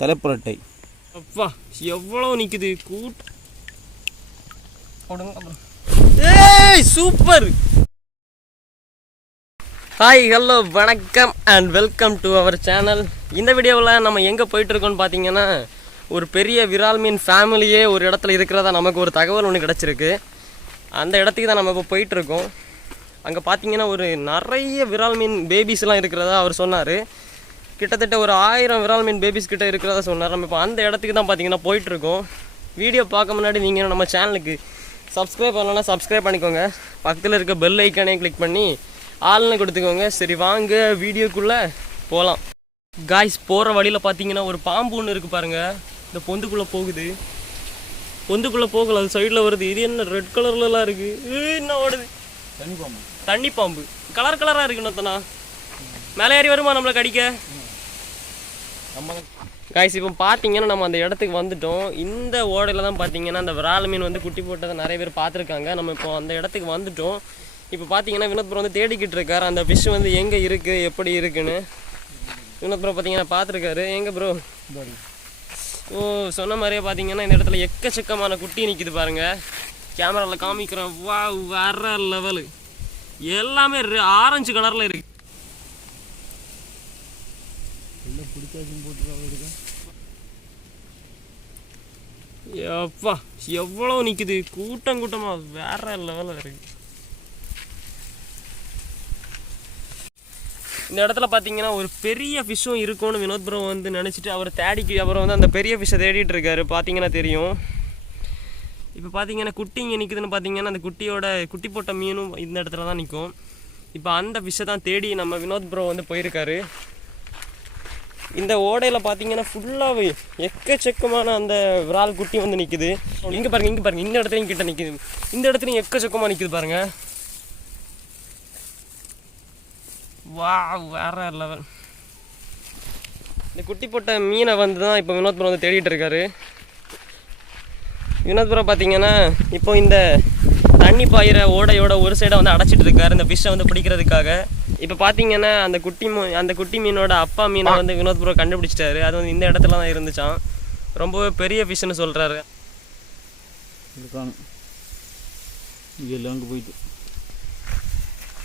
தலைப்புரட்டை. அப்பா எவ்வளோ நிற்குது போடுங்க அப்புறம். ஏய் சூப்பர். ஹாய் ஹலோ வணக்கம் and welcome to our channel. இந்த வீடியோவில் நம்ம எங்கே போயிட்டுருக்கோன்னு பார்த்தீங்கன்னா, ஒரு பெரிய விரால் மீன் ஃபேமிலியே ஒரு இடத்துல இருக்கிறதா நமக்கு ஒரு தகவல் ஒன்று கிடச்சிருக்கு. அந்த இடத்துக்கு தான் நம்ம இப்போ போயிட்டுருக்கோம். அங்கே பார்த்தீங்கன்னா ஒரு நிறைய விரால் மீன் பேபிஸ்லாம் இருக்கிறதா அவர் சொன்னார். கிட்டத்தட்ட ஒரு 1000 விரால் மீன் பேபிஸ் கிட்ட இருக்கிறதா சொன்னார். நம்ம இப்போ அந்த இடத்துக்கு தான் பார்த்தீங்கன்னா போயிட்டுருக்கோம். வீடியோ பார்க்க முன்னாடி நீங்கள் நம்ம சேனலுக்கு சப்ஸ்கிரைப் பண்ணலன்னா சப்ஸ்கிரைப் பண்ணிக்கோங்க. பக்கத்தில் இருக்க பெல் ஐக்கானே கிளிக் பண்ணி ஆள்னு கொடுத்துக்கோங்க. சரி வாங்க வீடியோக்குள்ளே போகலாம். காய்ஸ், போகிற வழியில் பார்த்தீங்கன்னா ஒரு பாம்பு ஒன்று இருக்குது பாருங்கள். இந்த பொந்துக்குள்ளே போகுது. பொந்துக்குள்ளே போகல, அது சைடில் வருது. இது என்ன ரெட் கலர்லலாம் இருக்குது? என்ன ஓடுது? தண்ணி பாம்பு. கலர் கலராக இருக்கு. இன்னொத்தனா மேலே ஏறி வருமா நம்மளை கடிக்க? காய்ஸ், இப்போ பார்த்தீங்கன்னா நம்ம அந்த இடத்துக்கு வந்துட்டோம். இந்த ஓடையில் தான் பார்த்தீங்கன்னா அந்த விரால் மீன் வந்து குட்டி போட்டதை நிறைய பேர் பார்த்துருக்காங்க. நம்ம இப்போ அந்த இடத்துக்கு வந்துட்டோம். இப்போ பார்த்தீங்கன்னா வினோத் ப்ரோ வந்து தேடிக்கிட்டு இருக்காரு அந்த ஃபிஷ் வந்து எங்கே இருக்குது, எப்படி இருக்குன்னு. வினோத் ப்ரோ பார்த்தீங்கன்னா பார்த்துருக்காரு. எங்கே ப்ரோ? ஓ, சொன்ன மாதிரியே பார்த்தீங்கன்னா இந்த இடத்துல எக்கச்சக்கமான குட்டி நிற்கிது பாருங்கள். கேமராவில் காமிக்கிறோம். வா, வேற லெவலு. எல்லாமே ஆரஞ்சு கலரில் இருக்குது. எப்பா எவ்வளோ நிற்குது, கூட்டம் கூட்டமாக வேற லெவலில் இருக்குது. இந்த இடத்துல பார்த்தீங்கன்னா ஒரு பெரிய ஃபிஷ்ஷும் இருக்கும்னு வினோத் ப்ரோ வந்து நினச்சிட்டு அவர் அப்புறம் வந்து அந்த பெரிய ஃபிஷ்ஷை தேடிட்டு இருக்காரு. பார்த்தீங்கன்னா தெரியும். இப்போ பார்த்தீங்கன்னா குட்டிங்க நிற்குதுன்னு பார்த்தீங்கன்னா அந்த குட்டி போட்ட மீனும் இந்த இடத்துல தான் நிற்கும். இப்போ அந்த ஃபிஷ்ஷை தான் தேடி நம்ம வினோத் ப்ரோ வந்து போயிருக்காரு. இந்த ஓடையில் பார்த்தீங்கன்னா ஃபுல்லாகவே எக்கச்சக்கமான அந்த விரால் குட்டி வந்து நிற்குது. இங்கே பாருங்கள், இந்த இடத்துலையும் கிட்ட நிற்குது. இந்த இடத்துலையும் எக்கச்சக்கமாக நிற்குது பாருங்கள். வா, வேற லெவல். இந்த குட்டி போட்ட மீனை வந்து தான் இப்போ வினோத் ப்ரோ வந்து தேடிட்டு இருக்காரு. வினோத் ப்ரோ பார்த்தீங்கன்னா இப்போ இந்த தண்ணி பாயிற ஓடையோட ஒரு சைடை வந்து அடைச்சிட்டு இருக்காரு இந்த ஃபிஷ்ஷை வந்து பிடிக்கிறதுக்காக. இப்போ பார்த்தீங்கன்னா அந்த குட்டி மீனோட அப்பா மீனை வந்து வினோத் ப்ரோ கண்டுபிடிச்சிட்டாரு. அது வந்து இந்த இடத்துல தான் இருந்துச்சான். ரொம்பவே பெரிய ஃபிஷ்ஷுன்னு சொல்கிறாரு. போயிட்டு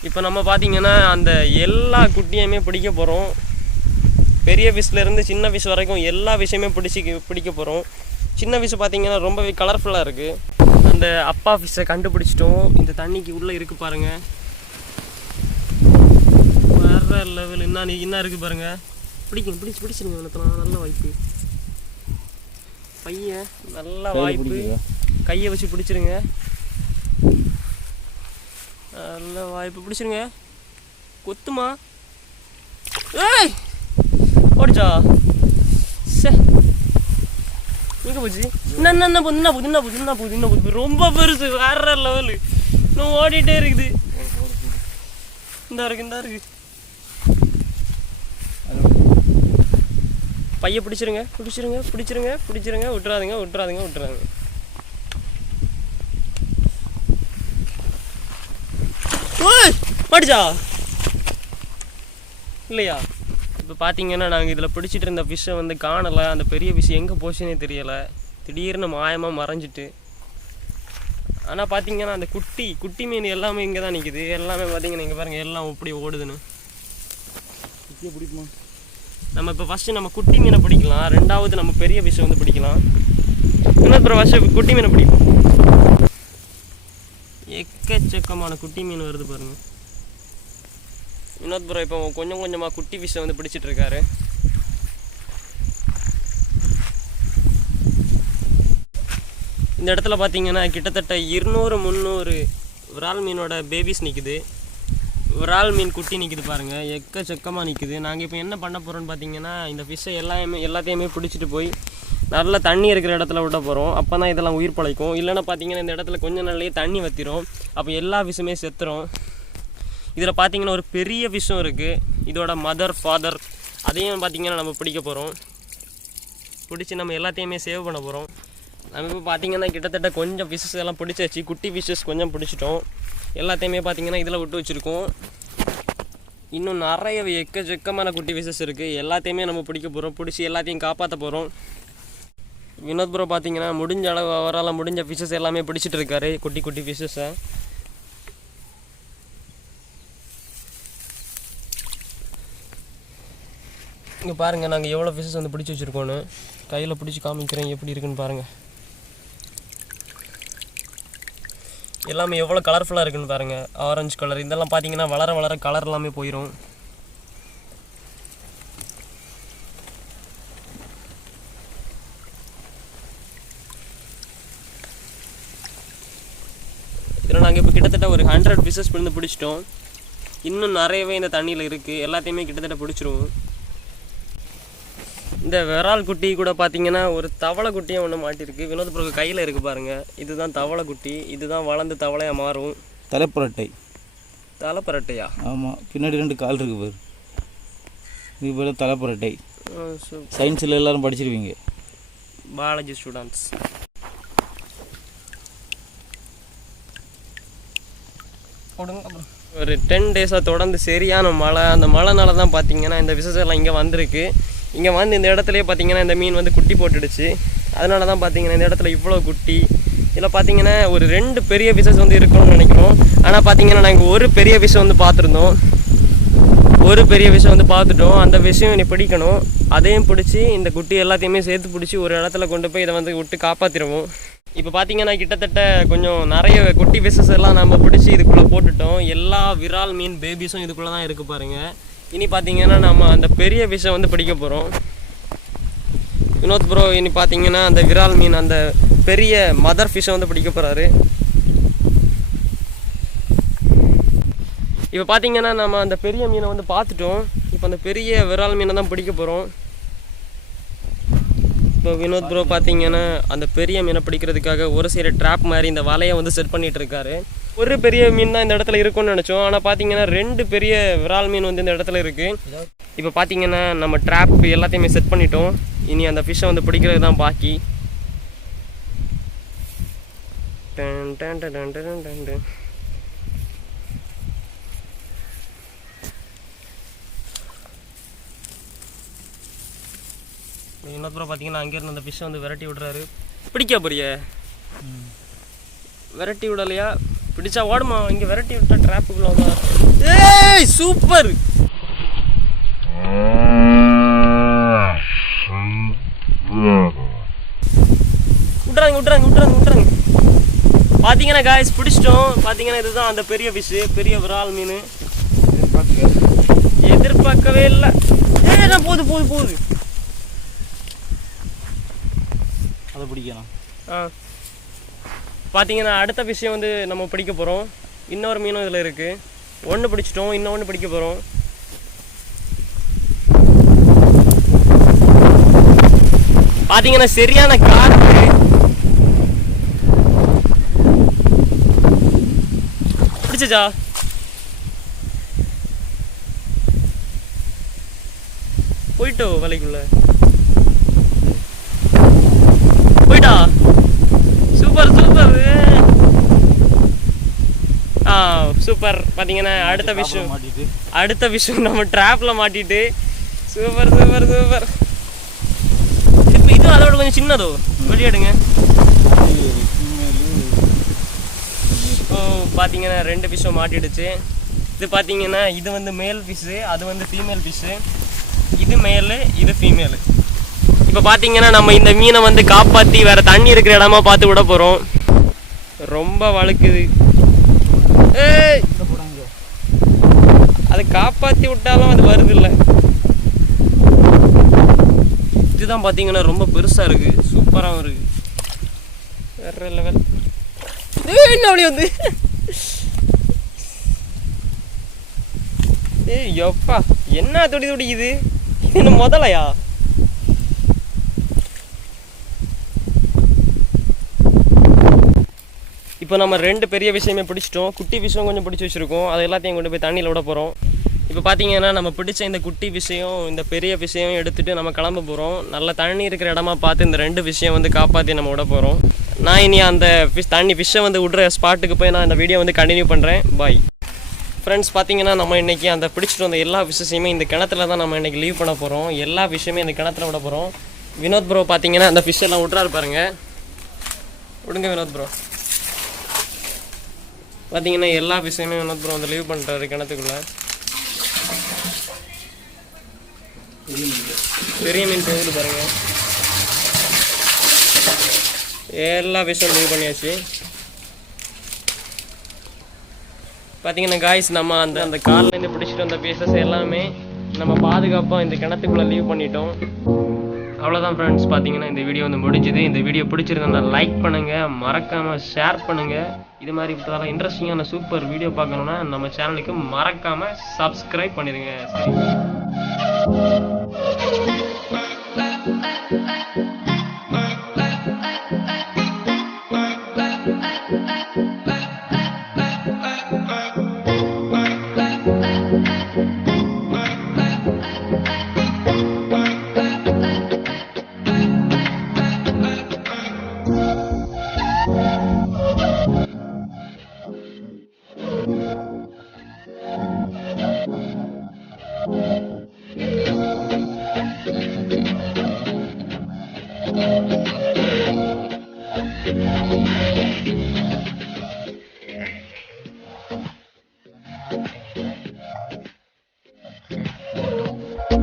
இப்போ நம்ம பார்த்தீங்கன்னா அந்த எல்லா குட்டியுமே பிடிக்க போகிறோம். பெரிய ஃபிஷ்லேருந்து சின்ன ஃபிஷ் வரைக்கும் எல்லா விஷயமே பிடிக்க போகிறோம். சின்ன ஃபிஷ் பார்த்தீங்கன்னா ரொம்பவே கலர்ஃபுல்லாக இருக்குது. அந்த அப்பா ஃபிஷ்ஷை கண்டுபிடிச்சிட்டோம். இந்த தண்ணிக்கு உள்ளே இருக்குது பாருங்கள். வேற லெவல். என்ன இருக்குது பாருங்கள். பிடிச்சிருங்க. நல்ல வாய்ப்பு. பையன் நல்ல வாய்ப்பு. கையை வச்சு பிடிச்சிருங்க. நல்ல வாய்ப்பு. பிடிச்சிருங்க. கொத்துமா? ஏய் ஓடிச்சா? சே, எங்கே போச்சு? என்ன போகுது. ரொம்ப பெருசு, வேற லெவலு. இன்னும் ஓடிட்டே இருக்குது. இந்தா இருக்கு. பைய பிடிச்சிருங்க. விட்டுறாதுங்க. மாடிச்சா இல்லையா? இப்போ பார்த்தீங்கன்னா நாங்கள் இதில் பிடிச்சிட்டு இருந்த ஃபிஷ்ஷை வந்து காணலை. அந்த பெரிய ஃபிஷ் எங்கே போச்சுன்னே தெரியலை. திடீர்னு மாயமாக மறைஞ்சிட்டு. ஆனால் பார்த்தீங்கன்னா அந்த குட்டி மீன் எல்லாமே இங்கே தான் நிற்குது. எல்லாமே பார்த்தீங்கன்னா இங்கே பாருங்கள், எல்லாம் எப்படி ஓடுதுன்னு. பிடிக்குமா? நம்ம இப்போ ஃபஸ்ட்டு நம்ம குட்டி மீனை பிடிக்கலாம். ரெண்டாவது நம்ம பெரிய ஃபிஷ்ஷை வந்து பிடிக்கலாம். இன்னொரு ஃபஸ்ட்டு குட்டி மீனை பிடிக்கும். எக்கச்சக்கமான குட்டி மீன் வருது பாருங்கள். வினோத் ப்ரோ இப்போ கொஞ்சம் கொஞ்சமாக குட்டி ஃபிஷ்ஷை வந்து பிடிச்சிட்டு இருக்காரு. இந்த இடத்துல பார்த்தீங்கன்னா கிட்டத்தட்ட 200-300 விரால் மீனோட பேபிஸ் நிற்குது. விரால் மீன் குட்டி நிற்குது பாருங்கள். எக்கச்சக்கமாக நிற்குது. நாங்கள் இப்போ என்ன பண்ண போகிறோன்னு பார்த்தீங்கன்னா இந்த ஃபிஷ்ஷை எல்லாத்தையுமே பிடிச்சிட்டு போய் நல்ல தண்ணி இருக்கிற இடத்துல விட போகிறோம். அப்போ தான் இதெல்லாம் உயிர் பழைக்கும். இல்லைன்னா பார்த்தீங்கன்னா இந்த இடத்துல கொஞ்சம் நாள்லேயே தண்ணி வற்றிரும். அப்போ எல்லா ஃபிஷ்ஷுமே செத்துரும். இதில் பார்த்தீங்கன்னா ஒரு பெரிய ஃபிஷ்ஷும் இருக்குது. இதோட மதர் ஃபாதர் அதையும் பார்த்தீங்கன்னா நம்ம பிடிக்க போகிறோம். பிடிச்சி நம்ம எல்லாத்தையுமே சேவ் பண்ண போகிறோம். நம்ம இப்போ பார்த்தீங்கன்னா கிட்டத்தட்ட கொஞ்சம் ஃபிஷ்ஷஸ் எல்லாம் பிடிச்சாச்சு. குட்டி ஃபிஷ்ஷஸ் கொஞ்சம் பிடிச்சிட்டோம். எல்லாத்தையுமே பார்த்தீங்கன்னா இதில் விட்டு வச்சுருக்கோம். இன்னும் நிறைய எக்கச்சக்கமான குட்டி ஃபிஷஸ் இருக்குது. எல்லாத்தையுமே நம்ம பிடிக்க போகிறோம். பிடிச்சி எல்லாத்தையும் காப்பாற்ற போகிறோம். வினோத் ப்ரோ பார்த்தீங்கன்னா முடிஞ்ச அளவு அவரால் முடிஞ்ச ஃபிஷஸ் எல்லாமே பிடிச்சிட்டு இருக்காரு, குட்டி குட்டி ஃபிஷஸை. இங்கே பாருங்கள் நாங்கள் எவ்வளோ ஃபிஷஸ் வந்து பிடிச்சி வச்சுருக்கோன்னு. கையில் பிடிச்சி காமிக்கிறேன் எப்படி இருக்குன்னு பாருங்கள். எல்லாமே எவ்வளோ கலர்ஃபுல்லாக இருக்குன்னு பாருங்கள். ஆரஞ்சு கலர் இதெல்லாம் பார்த்தீங்கன்னா வளர வளர கலர் எல்லாமே போயிடும். இதில் நாங்கள் இப்போ கிட்டத்தட்ட ஒரு 100 ஃபிஷஸ் வந்து பிடிச்சிட்டோம். இன்னும் நிறையவே இந்த தண்ணியில் இருக்குது. எல்லாத்தையுமே கிட்டத்தட்ட பிடிச்சிருவோம். இந்த விரால் குட்டி கூட பார்த்தீங்கன்னா ஒரு தவளை குட்டியும் ஒன்று மாட்டிருக்கு. வினோத் ப்ரோ கையில் இருக்குது பாருங்கள். இதுதான் தவளை குட்டி. இதுதான் வளர்ந்து தவளையாக மாறும். தலைப்பரட்டை. தலைப்பரட்டையா? ஆமாம், பின்னாடி 2 கால் இருக்குது பாரு. இது பேர் தலைப்பரட்டை. சயின்ஸில் எல்லோரும் படிச்சிருவீங்க, பாலாஜி ஸ்டூடெண்ட்ஸ். ஒரு 10 டேஸாக தொடர்ந்து சரியான மழை. அந்த மழைனால தான் பார்த்தீங்கன்னா இந்த ஃபிஷஸ் எல்லாம் இங்கே வந்திருக்கு. இங்கே வந்து இந்த இடத்துலையே பார்த்தீங்கன்னா இந்த மீன் வந்து குட்டி போட்டுடுச்சு. அதனால தான் பார்த்தீங்கன்னா இந்த இடத்துல இவ்வளோ குட்டி. இதில் பார்த்தீங்கன்னா ஒரு 2 பெரிய ஃபிஷஸ் வந்து இருக்கணும்னு நினைக்கிறோம். ஆனால் பார்த்தீங்கன்னா நாங்கள் ஒரு பெரிய ஃபிஷ் வந்து பார்த்துருந்தோம். ஒரு பெரிய விஷயம் வந்து பார்த்துட்டோம். அந்த விஷயம் நீ பிடிக்கணும். அதையும் பிடிச்சி இந்த குட்டி எல்லாத்தையுமே சேர்த்து பிடிச்சி ஒரு இடத்துல கொண்டு போய் இதை வந்து விட்டு காப்பாற்றிடுவோம். இப்போ பார்த்தீங்கன்னா கிட்டத்தட்ட கொஞ்சம் நிறைய குட்டி ஃபிஷஸ் எல்லாம் நம்ம பிடிச்சி இதுக்குள்ளே போட்டுட்டோம். எல்லா விரால் மீன் பேபிஸும் இதுக்குள்ளே தான் இருக்குது பாருங்கள். இனி பார்த்தீங்கன்னா நம்ம அந்த பெரிய ஃபிஷ்ஷை வந்து பிடிக்க போகிறோம். வினோத் ப்ரோ இனி பார்த்தீங்கன்னா அந்த விரால் மீன் அந்த பெரிய மதர் ஃபிஷ்ஷை வந்து பிடிக்க போகிறாரு. இப்போ பார்த்தீங்கன்னா நம்ம அந்த பெரிய மீனை வந்து பார்த்துட்டோம். இப்போ அந்த பெரிய விரால் மீனை தான் பிடிக்க போகிறோம். இப்போ வினோத் ப்ரோ பார்த்தீங்கன்னா அந்த பெரிய மீனை பிடிக்கிறதுக்காக ஒரு சைடு ட்ராப் மாதிரி இந்த வலையை வந்து செட் பண்ணிகிட்டு இருக்காரு. ஒரு பெரிய மீன் தான் இந்த இடத்துல இருக்கும்னு நினச்சோம். ஆனால் பார்த்தீங்கன்னா 2 பெரிய விரால் மீன் வந்து இந்த இடத்துல இருக்குது. இப்போ பார்த்தீங்கன்னா நம்ம ட்ராப் எல்லாத்தையுமே செட் பண்ணிட்டோம். இனி அந்த ஃபிஷ்ஷை வந்து பிடிக்கிறது தான் பாக்கி. இன்னொரு பார்த்தீங்கன்னா அங்கேருந்து அந்த ஃபிஷ்ஷை வந்து விரட்டி விடுறாரு. பிடிக்க போறிய விரட்டி விடலையா? பிடிச்சா ஓடுமா? இங்கே விரட்டி விட்டா ட்ராப்புக்குள்ள தான். ஏய் சூப்பர்! விட்டுறாங்க விட்டுறாங்க விட்டுறாங்க விட்டுறாங்க. பார்த்தீங்கன்னா காய்ஸ் பிடிச்சிட்டோம். பார்த்தீங்கன்னா இதுதான் அந்த பெரிய ஃபிஷ்ஷு, பெரிய விரால் மீன். எதிர்பார்க்கவே இல்லை. ஏன்னா போகுது போகுது போகுது. அதை பிடிக்கலாம். பார்த்தீங்கன்னா அடுத்த விஷயம் வந்து நம்ம பிடிக்க போகிறோம். இன்னொரு மீனும் இதில் இருக்குது. ஒன்று பிடிச்சிட்டோம், இன்னொன்று பிடிக்க போகிறோம். பார்த்தீங்கன்னா சரியான காற்று. பிடிச்சா போயிட்டோ வலைக்குள்ள போயிட்டா. Super super. சூப்பர். பார்த்தீங்கன்னா அடுத்த விஷயம் நம்ம ட்ராப்பில் மாட்டிட்டு. Super super super. இப்போ இதுவும் அதோட கொஞ்சம் சின்னதோ வெளியாடுங்க. இப்போ பார்த்தீங்கன்னா 2 ஃபிஷ்ஷும் மாட்டிடுச்சு. இது பார்த்தீங்கன்னா இது வந்து மேல் ஃபிஷ்ஷு, அது வந்து ஃபீமேல் ஃபிஷ்ஷு. இது மேலு, இது ஃபீமேலு. இப்போ பார்த்தீங்கன்னா நம்ம இந்த மீனை வந்து காப்பாற்றி வேறு தண்ணி இருக்கிற இடமா பார்த்து விட போகிறோம். ரொம்ப வழுக்குது. ஏய் அதை காப்பாற்றி விட்டாலும் அது வருது இல்லை. இதுதான் பார்த்தீங்கன்னா ரொம்ப பெருசாக இருக்குது, சூப்பராகவும் இருக்குது, வேற லெவல். என்ன அப்படி வந்து ஏய் எப்பா என்ன தொடி தொடிக்குது. இது முதலையா? இப்போ நம்ம 2 பெரிய விஷயமே பிடிச்சிட்டோம். குட்டி விஷயம் கொஞ்சம் பிடிச்சி வச்சுருக்கோம். அது எல்லாத்தையும் கொண்டு போய் தண்ணியில் விட போகிறோம். இப்போ பார்த்தீங்கன்னா நம்ம பிடிச்ச இந்த குட்டி விஷயம் இந்த பெரிய விஷயம் எடுத்துகிட்டு நம்ம கிளம்ப போகிறோம். நல்ல தண்ணி இருக்கிற இடமா பார்த்து இந்த 2 விஷயம் வந்து காப்பாற்றி நம்ம விட போகிறோம். நான் இனி அந்த ஃபிஷ்ஷை வந்து விடுற ஸ்பாட்டுக்கு போய் நான் இந்த வீடியோ வந்து கண்டினியூ பண்ணுறேன். பாய். ஃப்ரெண்ட்ஸ் பார்த்தீங்கன்னா நம்ம இன்றைக்கி அந்த பிடிச்சிட்டு வந்த எல்லா விஷயத்தையுமே இந்த கிணத்துல தான் நம்ம இன்றைக்கி லீவ் பண்ண போகிறோம். எல்லா விஷயமே இந்த கிணத்துல விட போகிறோம். வினோத் ப்ரோ பார்த்தீங்கன்னா அந்த ஃபிஷ் எல்லாம் விட்றாரு பாருங்க. விடுங்க வினோத் ப்ரோ. பார்த்தீங்கன்னா எல்லா விஷயமே வினோத் ப்ரோ வந்து லீவ் பண்ணுறாரு கிணத்துக்குள்ளே. பெரிய மீன் போகுது பாருங்க. எல்லா விஷயம் லீவ் பண்ணியாச்சு. பார்த்தீங்கன்னா காய்ஸ் நம்ம அந்த கால்லேருந்து பிடிச்சிட்டு வந்த பீசஸ் எல்லாமே நம்ம பாதுகாப்பாக இந்த கிணத்துக்குள்ளே லீவ் பண்ணிட்டோம். அவ்வளோதான் ஃப்ரெண்ட்ஸ். பார்த்தீங்கன்னா இந்த வீடியோ வந்து முடிஞ்சுது. இந்த வீடியோ பிடிச்சிருந்தா லைக் பண்ணுங்கள், மறக்காமல் ஷேர் பண்ணுங்கள். இது மாதிரி இப்போ இன்ட்ரெஸ்டிங்கான சூப்பர் வீடியோ பார்க்கணுன்னா நம்ம சேனலுக்கு மறக்காமல் சப்ஸ்கிரைப் பண்ணிடுங்க. சரி.